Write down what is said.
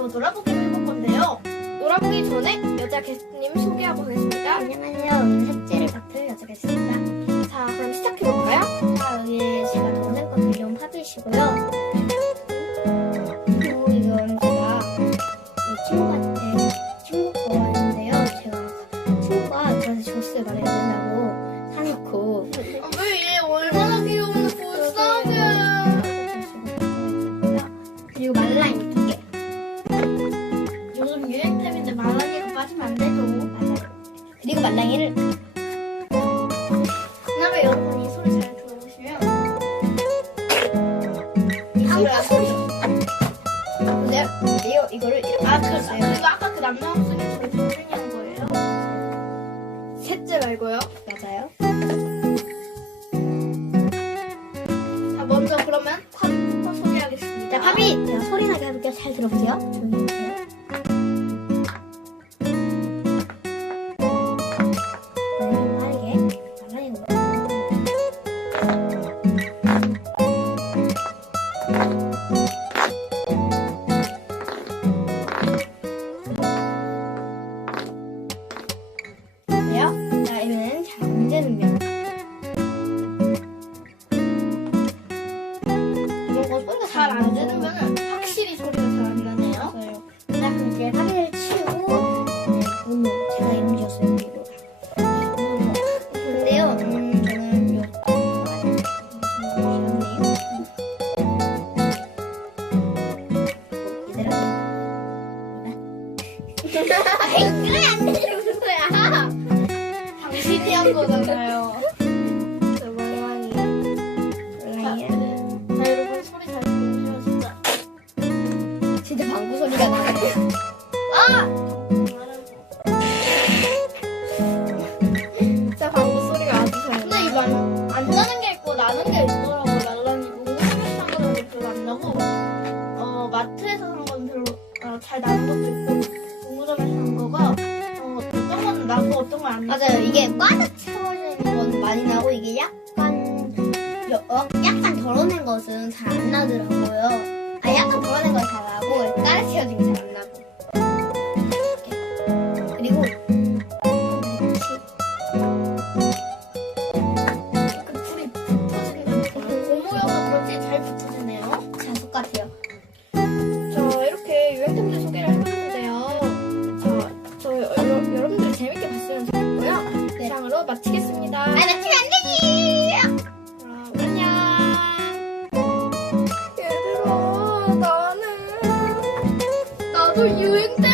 한번 놀아보게 해볼 건데요. 놀아보기 전에 여자 게스트님 소개하고 가겠습니다. 안녕하세요. 셋째를 맡을 여자 게스트입니다. 자, 그럼 시작해볼까요? 자, 여기 제가 동생 건데 이름 화두이시고요. 요즘 유행템인데 말랑이로 빠지면 안 되죠. 그리고 말랑이를 그나마 여러분 이 소리 잘 들어보시면 이 소리야. 근데 이거 이거를 이렇게 아, 그, 해주세요. 그리고 아까 그 남자분 소리 저희 동생이 거예요. 셋째 말고요. 맞아요. 자, 먼저 그러면 팝 소개하겠습니다. 자, 팝이 제가 소리 나게 해볼게요. 잘 들어보세요. 조용히 해주세요. 그래 안 되는 거야. 당신이 한 거잖아요. 진짜. 방구 소리가 나네. 진짜 방구 소리가 아주 잘. 근데 이거 안, 안 나는 게 있고 나는 게 있더라고. 농구장에서 산 거는 별로 안 나고, 어 마트에서 산 건 별로 어, 잘 나는 것도 있고, 안. 맞아요. 이게 꽉 채워지는 건 많이 나고 이게 약간 여- 어, 약간 덜어낸 것은 잘 안 나더라고요. 아 약간 덜어낸 건 잘 나고 가득 채워진 게 잘 안 나고. 이렇게. 그리고 그 불이 붙어진다니까. 고무여서 그렇지 잘 붙어지네요. 자석 같아요. 자 이렇게 유행 템들 소개를 해봤는데요. 자, 저 여러, 여러분들 재밌게 봤으면 이상으로 마치겠습니다. 아 맞추면 안 되지. 그럼 안녕. 얘들아 나는 나도 유행템